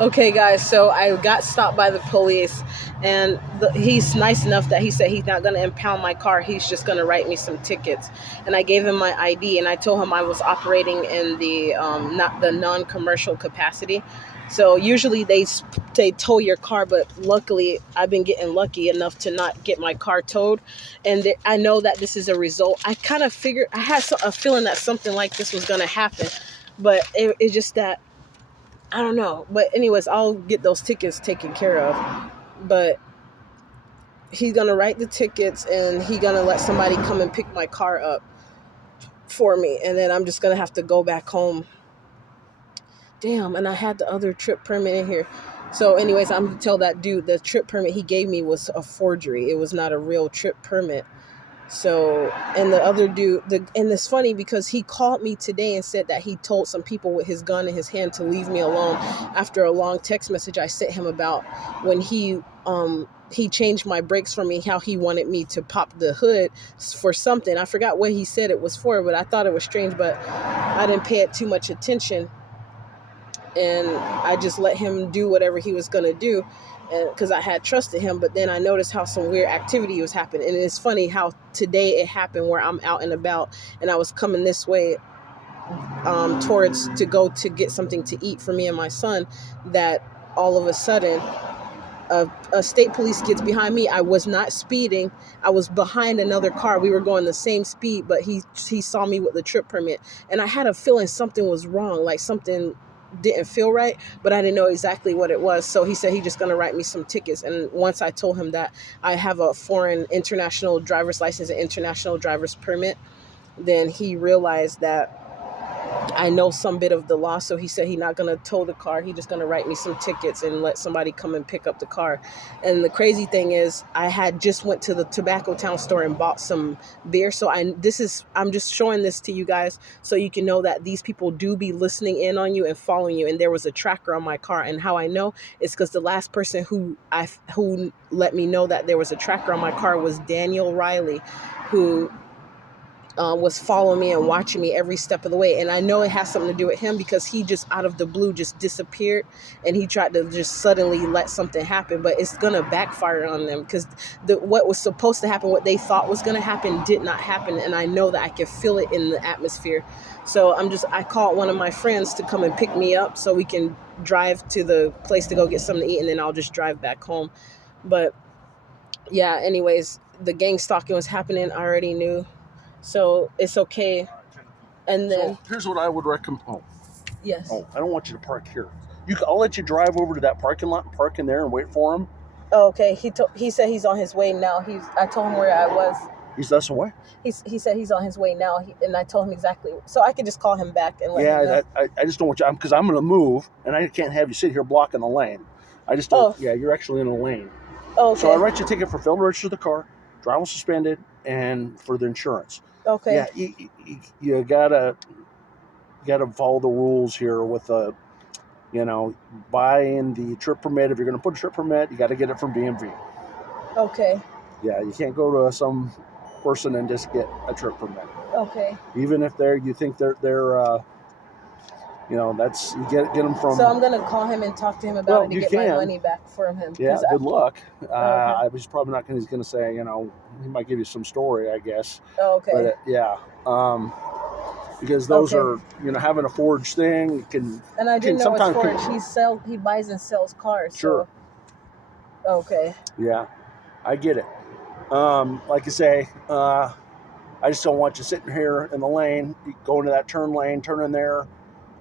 Okay, guys, so I got stopped by the police, and he's nice enough that he said he's not going to impound my car. He's just going to write me some tickets. And I gave him my ID, and I told him I was operating in the not the non-commercial capacity. So usually they tow your car, but luckily I've been getting lucky enough to not get my car towed, and I know that this is a result. I kind of figured I had a feeling that something like this was going to happen, but it's just that I don't know. But anyways, I'll get those tickets taken care of. But he's gonna write the tickets and he's gonna let somebody come and pick my car up for me. And then I'm just gonna have to go back home. Damn, and I had the other trip permit in here. So anyways, I'm gonna tell that dude the trip permit he gave me was a forgery. It was not a real trip permit. So, and the other dude, and it's funny because he called me today and said that he told some people with his gun in his hand to leave me alone after a long text message I sent him about when he changed my brakes for me, how he wanted me to pop the hood for something. I forgot what he said it was for, but I thought it was strange, but I didn't pay it too much attention. And I just let him do whatever he was going to do because I had trusted him. But then I noticed how some weird activity was happening. And it's funny how today it happened where I'm out and about and I was coming this way towards to go to get something to eat for me and my son, that all of a sudden a state police gets behind me. I was not speeding. I was behind another car. We were going the same speed, but he saw me with the trip permit. And I had a feeling something was wrong, like something didn't feel right, but I didn't know exactly what it was. So he said he's just going to write me some tickets. And once I told him that I have a foreign international driver's license and international driver's permit, then he realized that I know some bit of the law. So he said he's not going to tow the car. He's just going to write me some tickets and let somebody come and pick up the car. And the crazy thing is I had just went to the Tobacco Town store and bought some beer. So I'm just showing this to you guys so you can know that these people do be listening in on you and following you. And there was a tracker on my car. And how I know is because the last person who let me know that there was a tracker on my car was Daniel Riley, who was following me and watching me every step of the way. And I know it has something to do with him because he just out of the blue just disappeared and he tried to just suddenly let something happen, but it's going to backfire on them because what was supposed to happen, what they thought was going to happen, did not happen. And I know that I can feel it in the atmosphere. So I called one of my friends to come and pick me up so we can drive to the place to go get something to eat, and then I'll just drive back home. But yeah, anyways, the gang stalking was happening. I already knew. So it's okay. And then so here's what I would recommend. Yes. I don't want you to park here. I'll let you drive over to that parking lot and park in there and wait for him. Oh, okay. He said he's on his way now. I told him where I was. He's this way? He said he's on his way now, and I told him exactly. So I could just call him back and let him know. I just don't want you, because I'm going to move, and I can't have you sit here blocking the lane. I just don't. Yeah, you're actually in a lane. Oh, okay. So I write you a ticket for failure to register the car, driver suspended, and for the insurance. Okay. Yeah, you gotta follow the rules here with buying the trip permit. If you're gonna put a trip permit, you got to get it from DMV. Okay. Yeah, you can't go to some person and just get a trip permit. Okay. Even if you think they're that's you get them from. So I'm gonna call him and talk to him about it to get my money back from him. Yeah, good luck. I was probably not going. He's going to say, he might give you some story, I guess. Oh, okay. But because those are having a forged thing can. And I didn't know it's forged. He buys and sells cars. Sure. So. Okay. Yeah, I get it. Like I say, I just don't want you sitting here in the lane. You go into that turn lane, turn in there.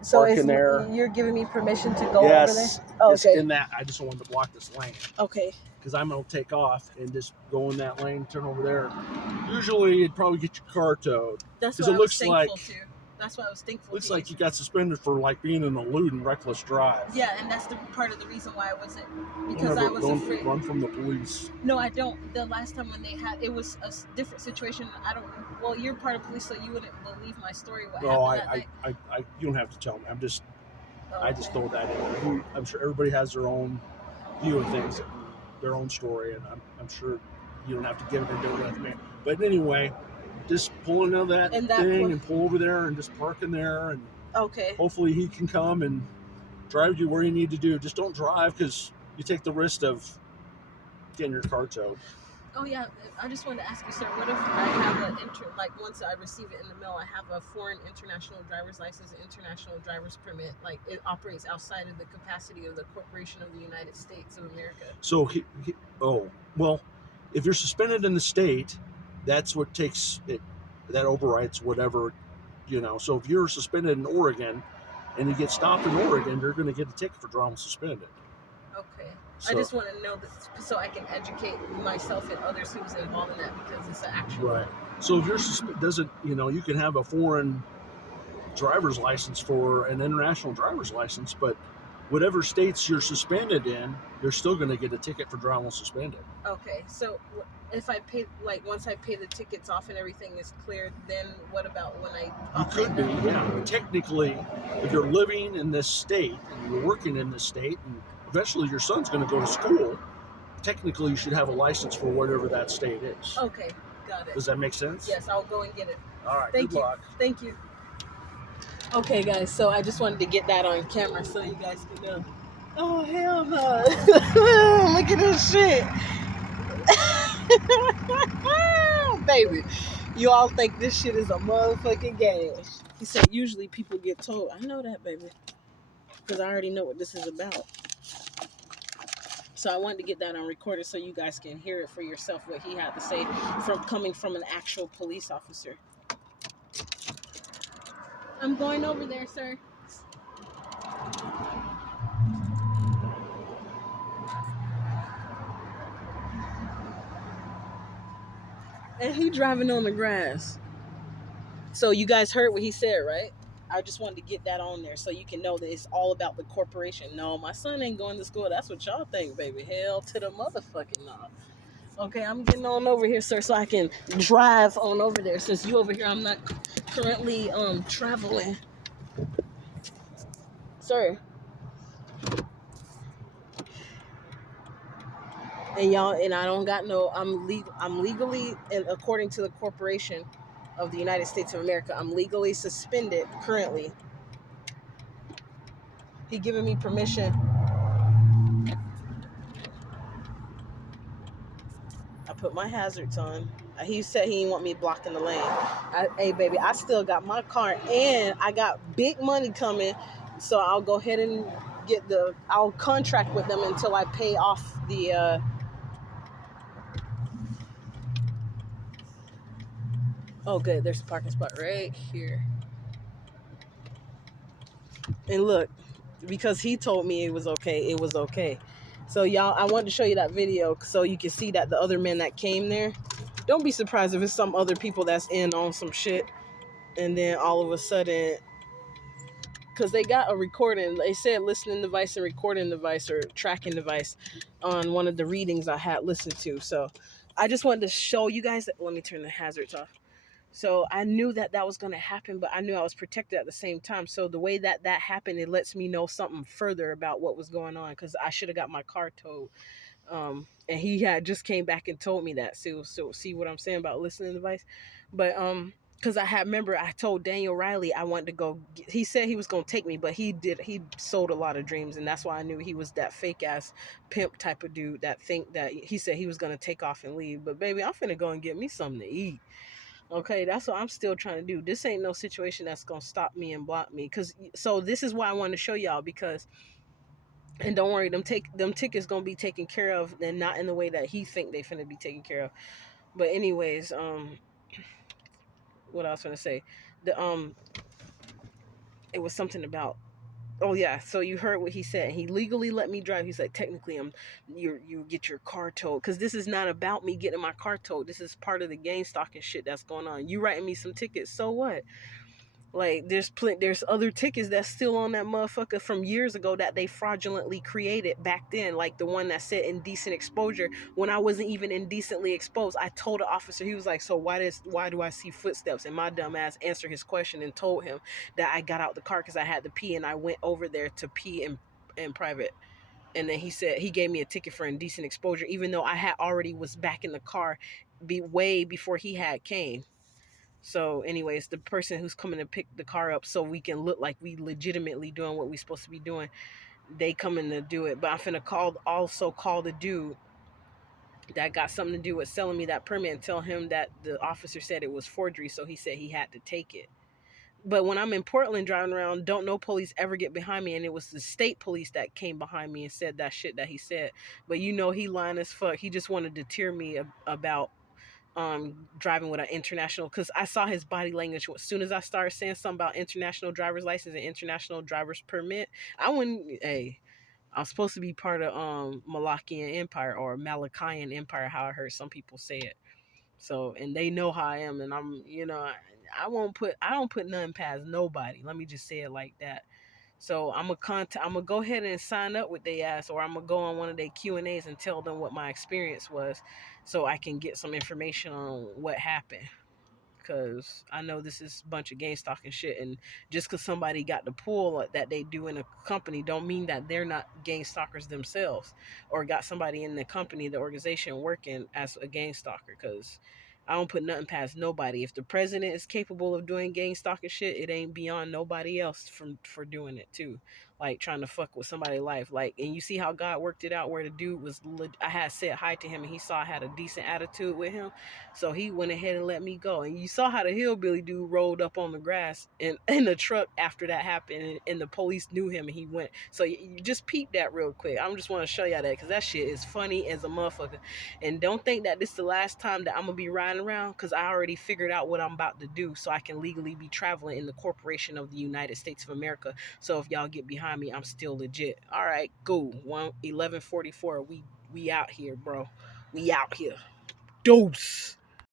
So you're giving me permission to go over there? Oh, okay. In that, I just don't want to block this lane. Okay. Because I'm going to take off and just go in that lane, turn over there. Usually, it'd probably get your car towed. That's what I was thankful to. That's what I was thankful. Looks like you got suspended for being in a lewd and reckless drive. Yeah, and that's the part of the reason why I wasn't, because I was afraid. Run from the police. No, I don't. The last time when it was a different situation. Well, you're part of police, so you wouldn't believe my story. You don't have to tell me. I just throw that in. I'm sure everybody has their own view of things, their own story, and I'm sure you don't have to give it into it with me. But anyway. Just pull into that thing and pull over there and just park in there, and okay. Hopefully he can come and drive you where you need to do. Just don't drive because you take the risk of getting your car towed. Oh yeah, I just wanted to ask you, sir. What if I have once I receive it in the mail, I have a foreign international driver's license, international driver's permit, like it operates outside of the capacity of the corporation of the United States of America. So well, if you're suspended in the state, that's what takes it. That overrides whatever, So if you're suspended in Oregon, and you get stopped in Oregon, you're going to get a ticket for driving suspended. Okay. So, I just want to know this so I can educate myself and others who's involved in that because it's an actual. Right. So if you're you can have a foreign driver's license for an international driver's license, but whatever states you're suspended in, you're still going to get a ticket for driving suspended. Okay. So if I pay, once I pay the tickets off and everything is cleared, then what about when I? You could be, yeah. But technically, if you're living in this state and you're working in this state, and eventually your son's going to go to school, technically you should have a license for whatever that state is. Okay, got it. Does that make sense? Yes, I'll go and get it. All right. Thank good you. luck. Thank you. Okay, guys. So I just wanted to get that on camera so you guys can know. Oh hell no! Look at this shit. Baby, you all think this shit is a motherfucking game. He said usually people get told. I know that, baby, because I already know what this is about. So I wanted to get that on recorded so you guys can hear it for yourself what he had to say coming from an actual police officer. I'm going over there, sir. And he driving on the grass. So you guys heard what he said, right? I just wanted to get that on there so you can know that it's all about the corporation. No, my son ain't going to school. That's what y'all think, baby. Hell to the motherfucking no. Okay, I'm getting on over here, sir, so I can drive on over there. Since you over here, I'm not currently traveling. Sir. And y'all, and I don't got no, I'm legally, and according to the corporation of the United States of America, I'm legally suspended currently. He giving me permission. I put my hazards on. He said he didn't want me blocking the lane. Hey, baby, I still got my car, and I got big money coming, so I'll go ahead and I'll contract with them until I pay off the, oh, good. There's a parking spot right here. And look, because he told me it was okay. So y'all, I wanted to show you that video so you can see that the other men that came there. Don't be surprised if it's some other people that's in on some shit. And then all of a sudden, because they got a recording, they said listening device and recording device or tracking device on one of the readings I had listened to. So I just wanted to show you guys that. Let me turn the hazards off. So I knew that was going to happen, but I knew I was protected at the same time. So the way that happened, it lets me know something further about what was going on, because I should have got my car towed. And he had just came back and told me that. So see what I'm saying about listening device? But because remember I told Daniel Riley I wanted to go. He said he was going to take me, but he sold a lot of dreams, and that's why I knew he was that fake ass pimp type of dude that he said he was going to take off and leave. But baby, I'm finna go and get me something to eat. Okay, that's what I'm still trying to do. This ain't no situation that's gonna stop me and block me. So this is why I wanted to show y'all, because, and don't worry, them tickets gonna be taken care of, and not in the way that he think they finna be taken care of. But anyways, what I was gonna say, it was something about. Oh yeah, so you heard what he said. He legally let me drive. He's like, technically, you get your car towed, because this is not about me getting my car towed. This is part of the gang stalking shit that's going on. You writing me some tickets, so what? Like, there's other tickets that's still on that motherfucker from years ago that they fraudulently created back then, like the one that said indecent exposure when I wasn't even indecently exposed. I told the officer, he was like, so why do I see footsteps? And my dumb ass answered his question and told him that I got out the car because I had to pee, and I went over there to pee in private. And then he gave me a ticket for indecent exposure, even though I had already was back in the car way before he had came. So, anyways, the person who's coming to pick the car up so we can look like we legitimately doing what we supposed to be doing, they coming to do it. But I'm finna call the dude that got something to do with selling me that permit and tell him that the officer said it was forgery, so he said he had to take it. But when I'm in Portland driving around, don't no police ever get behind me, and it was the state police that came behind me and said that shit that he said. But he lying as fuck. He just wanted to deter me about driving with an international, because I saw his body language as soon as I started saying something about international driver's license and international driver's permit. I wouldn't. Hey, I'm supposed to be part of Malachian Empire or Malachian Empire, how I heard some people say it. So, and they know how I am, and I don't put nothing past nobody. Let me just say it like that. So I'm gonna go ahead and sign up with they ass, or I'm gonna go on one of their Q&As and tell them what my experience was, so I can get some information on what happened. Because I know this is a bunch of gang stalking shit, and just because somebody got the pull that they do in a company don't mean that they're not gang stalkers themselves, or got somebody in the company, the organization, working as a gang stalker. Because I don't put nothing past nobody. If the president is capable of doing gang stalking shit, it ain't beyond nobody else for doing it too. Like trying to fuck with somebody's life. Like, and you see how God worked it out where the dude was, I had said hi to him and he saw I had a decent attitude with him, so he went ahead and let me go. And you saw how the hillbilly dude rolled up on the grass in the truck after that happened, and the police knew him and he went. So you just peep that real quick. I just want to show y'all that because that shit is funny as a motherfucker. And don't think that this is the last time that I'm gonna be riding around, because I already figured out what I'm about to do so I can legally be traveling in the corporation of the United States of America. So if y'all get behind me, I'm still legit. All right, go. 11:44. We out here, bro. We out here. Dose.